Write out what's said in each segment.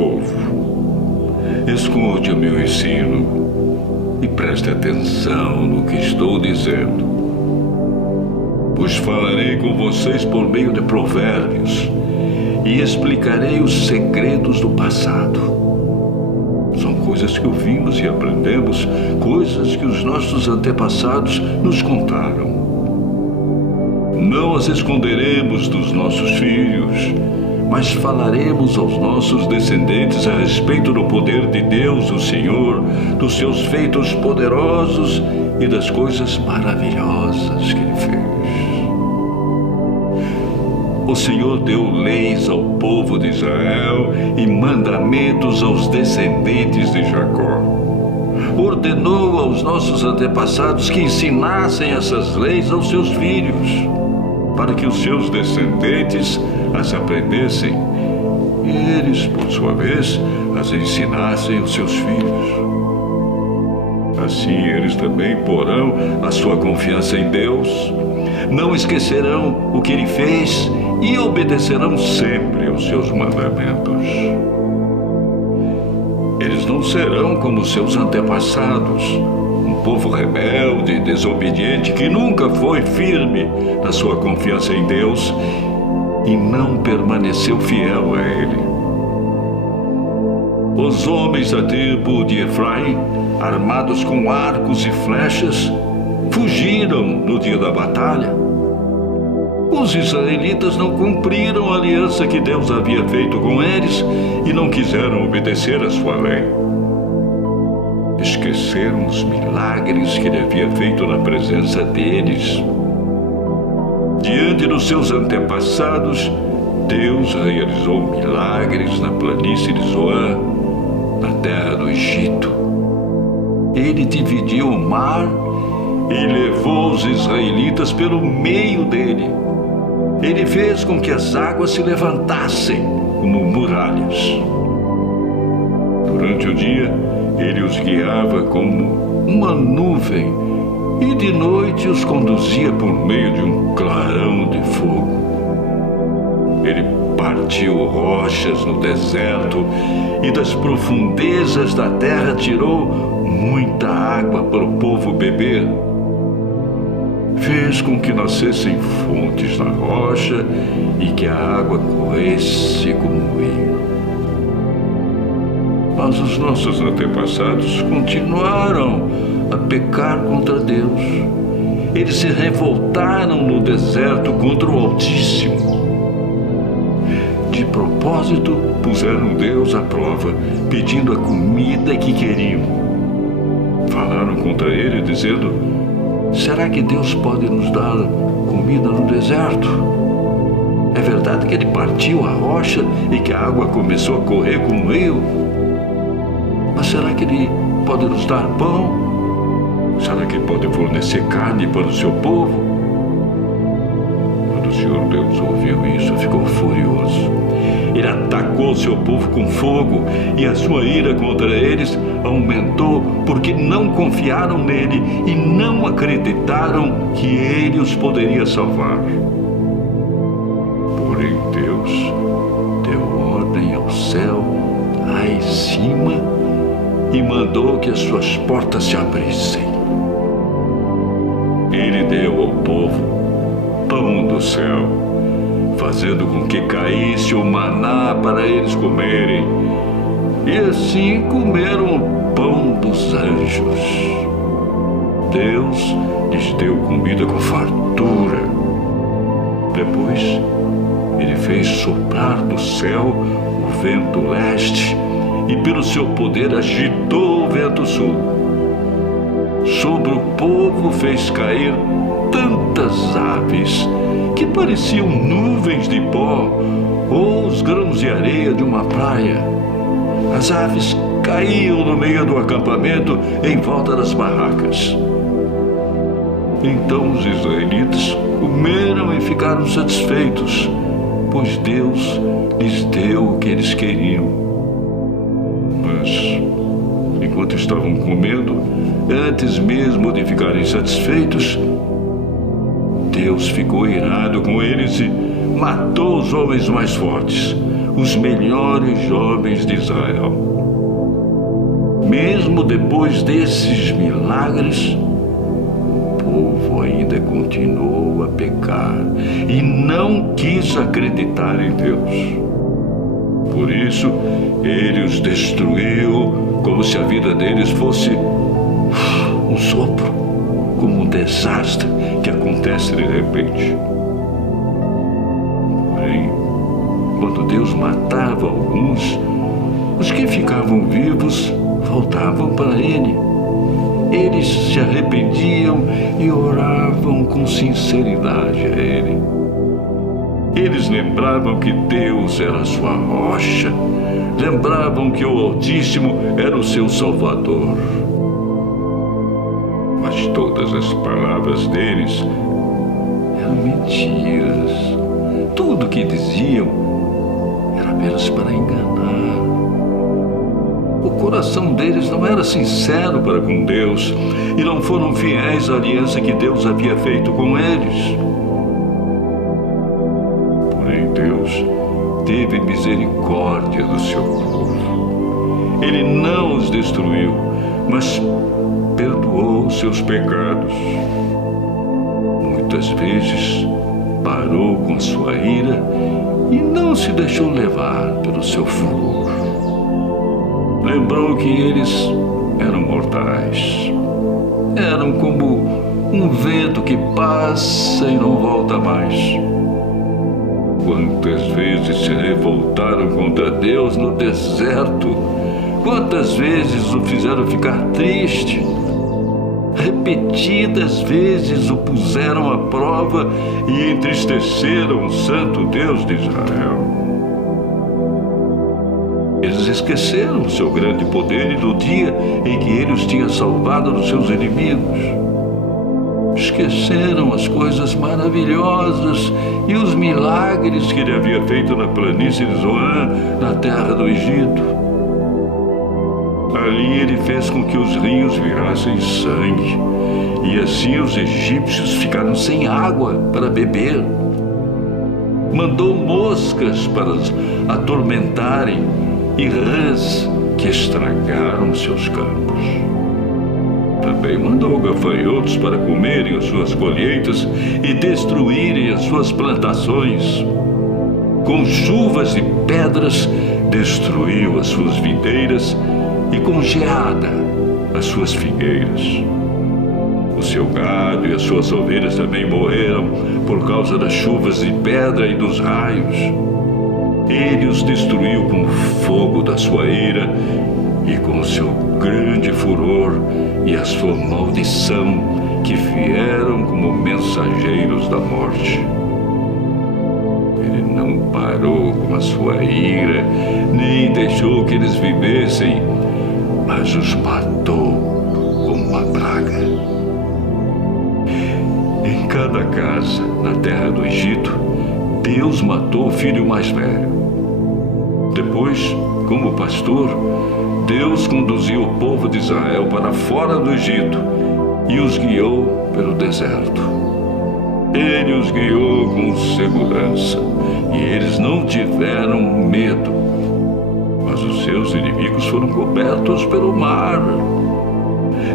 povo, escute o meu ensino e preste atenção no que estou dizendo. Pois falarei com vocês por meio de provérbios e explicarei os segredos do passado. São coisas que ouvimos e aprendemos, coisas que os nossos antepassados nos contaram. Não as esconderemos dos nossos filhos, mas falaremos aos nossos descendentes a respeito do poder de Deus, o Senhor, dos seus feitos poderosos e das coisas maravilhosas que Ele fez. O Senhor deu leis ao povo de Israel e mandamentos aos descendentes de Jacó. Ordenou aos nossos antepassados que ensinassem essas leis aos seus filhos, para que os seus descendentes as aprendessem e eles, por sua vez, as ensinassem aos seus filhos. Assim eles também porão a sua confiança em Deus, não esquecerão o que Ele fez e obedecerão sempre aos seus mandamentos. Eles não serão como seus antepassados, um povo rebelde e desobediente que nunca foi firme na sua confiança em Deus e não permaneceu fiel a Ele. Os homens da tribo de Efraim, armados com arcos e flechas, fugiram no dia da batalha. Os israelitas não cumpriram a aliança que Deus havia feito com eles e não quiseram obedecer a sua lei. Esqueceram os milagres que Ele havia feito na presença deles. Diante dos seus antepassados, Deus realizou milagres na planície de Zoan, na terra do Egito. Ele dividiu o mar e levou os israelitas pelo meio dele. Ele fez com que as águas se levantassem como muralhas. Durante o dia, Ele os guiava como uma nuvem e de noite os conduzia por meio de um clarão de fogo. Ele partiu rochas no deserto e das profundezas da terra tirou muita água para o povo beber. Fez com que nascessem fontes na rocha e que a água corresse como um rio. Mas os nossos antepassados continuaram a pecar contra Deus. Eles se revoltaram no deserto contra o Altíssimo. De propósito, puseram Deus à prova, pedindo a comida que queriam. Falaram contra Ele, dizendo: será que Deus pode nos dar comida no deserto? É verdade que Ele partiu a rocha e que a água começou a correr como um rio? Mas será que Ele pode nos dar pão? Será que Ele pode fornecer carne para o seu povo? Quando o Senhor Deus ouviu isso, ficou furioso. Ele atacou o seu povo com fogo e a sua ira contra eles aumentou porque não confiaram nele e não acreditaram que ele os poderia salvar. Porém, Deus deu ordem ao céu lá em cima e mandou que as suas portas se abrissem. Ele deu ao povo pão do céu, fazendo com que caísse o maná para eles comerem. E assim comeram o pão dos anjos. Deus lhes deu comida com fartura. Depois, Ele fez soprar do céu o vento leste e pelo seu poder agitou o vento sul. Sobre o povo fez cair tantas aves que pareciam nuvens de pó ou os grãos de areia de uma praia. As aves caíam no meio do acampamento em volta das barracas. Então os israelitas comeram e ficaram satisfeitos, pois Deus lhes deu o que eles queriam. Mas, enquanto estavam comendo, antes mesmo de ficarem satisfeitos, Deus ficou irado com eles e matou os homens mais fortes. os melhores jovens de Israel. Mesmo depois desses milagres, o povo ainda continuou a pecar e não quis acreditar em Deus. Por isso, ele os destruiu como se a vida deles fosse um sopro, como um desastre que acontece de repente. Porém, quando Deus matava alguns, os que ficavam vivos voltavam para Ele. Eles se arrependiam e oravam com sinceridade a Ele. Eles lembravam que Deus era a sua rocha, lembravam que o Altíssimo era o seu Salvador. Mas todas as palavras deles eram mentiras. Tudo que diziam era apenas para enganar. O coração deles não era sincero para com Deus e não foram fiéis à aliança que Deus havia feito com eles. Porém, Deus teve misericórdia do seu povo. Ele não os destruiu, mas perdoou os seus pecados. Muitas vezes parou com a sua ira e não se deixou levar pelo seu furor. Lembrou que eles eram mortais. Eram como um vento que passa e não volta mais. Quantas vezes se revoltaram contra Deus no deserto? Quantas vezes o fizeram ficar triste? Repetidas vezes o puseram à prova e entristeceram o santo Deus de Israel. Eles esqueceram o seu grande poder e do dia em que ele os tinha salvado dos seus inimigos. Esqueceram as coisas maravilhosas e os milagres que ele havia feito na planície de Zoan, na terra do Egito. Ali ele fez com que os rios virassem sangue, e assim os egípcios ficaram sem água para beber. Mandou moscas para os atormentarem e rãs que estragaram seus campos. Também mandou gafanhotos para comerem as suas colheitas e destruírem as suas plantações. Com chuvas e pedras destruiu as suas videiras e com geada as suas figueiras. O seu gado e as suas ovelhas também morreram por causa das chuvas de pedra e dos raios. Ele os destruiu com o fogo da sua ira e com o seu grande furor e a sua maldição, que vieram como mensageiros da morte. Ele não parou com a sua ira, nem deixou que eles vivessem, mas os matou como uma praga. Em cada casa, na terra do Egito, Deus matou o filho mais velho. Depois, como pastor, Deus conduziu o povo de Israel para fora do Egito e os guiou pelo deserto. Ele os guiou com segurança e eles não tiveram medo. Mas os seus inimigos foram cobertos pelo mar.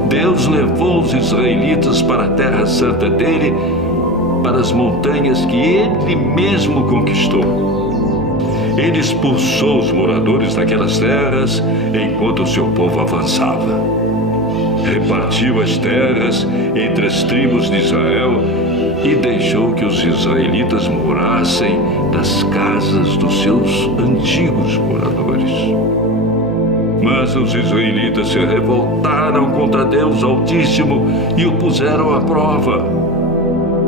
Deus levou os israelitas para a terra santa dele, para as montanhas que ele mesmo conquistou. Ele expulsou os moradores daquelas terras enquanto o seu povo avançava. Repartiu as terras entre as tribos de Israel e deixou que os israelitas morassem nas casas dos seus antigos moradores. Mas os israelitas se revoltaram contra Deus Altíssimo e o puseram à prova.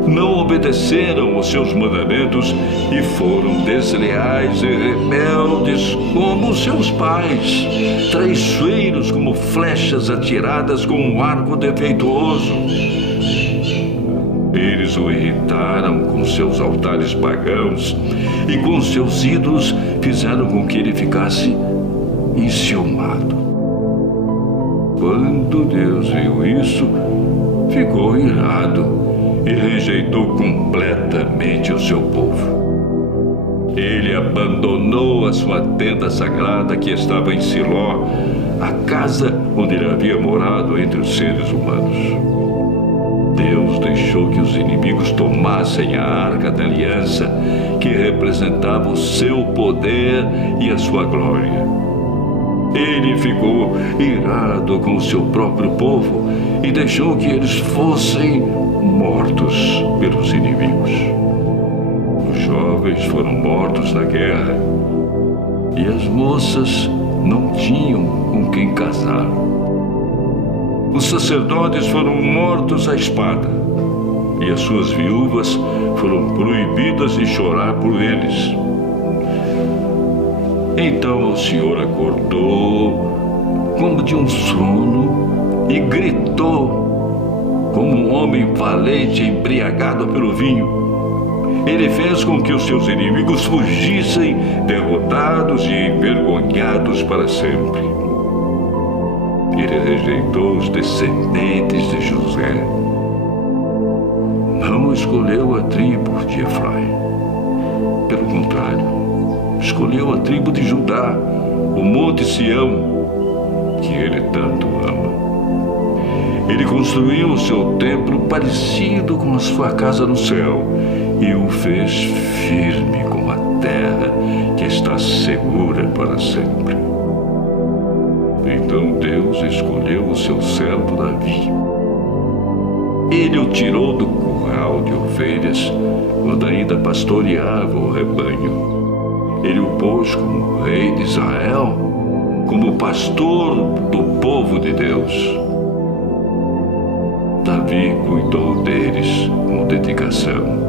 Não obedeceram aos seus mandamentos e foram desleais e rebeldes como seus pais, traiçoeiros como flechas atiradas com um arco defeituoso. Eles o irritaram com seus altares pagãos e com seus ídolos fizeram com que ele ficasse enciumado. Quando Deus viu isso, ficou irado e rejeitou completamente o seu povo. Ele abandonou a sua tenda sagrada que estava em Siló, a casa onde ele havia morado entre os seres humanos. Deus deixou que os inimigos tomassem a arca da aliança, que representava o seu poder e a sua glória. Ele ficou irado com o seu próprio povo e deixou que eles fossem mortos pelos inimigos. Os jovens foram mortos na guerra e as moças não tinham com quem casar. Os sacerdotes foram mortos à espada e as suas viúvas foram proibidas de chorar por eles. Então o Senhor acordou como de um sono e gritou como um homem valente embriagado pelo vinho. Ele fez com que os seus inimigos fugissem, derrotados e envergonhados para sempre. Ele rejeitou os descendentes de José. Não escolheu a tribo de Efraim. Pelo contrário, escolheu a tribo de Judá, o monte Sião, que ele tanto ama. Ele construiu o seu templo parecido com a sua casa no céu e o fez firme como a terra que está segura para sempre. Então Deus escolheu o seu servo Davi. Ele o tirou do curral de ovelhas quando ainda pastoreava o rebanho. Ele o pôs como rei de Israel, como pastor do povo de Deus. Davi cuidou deles com dedicação.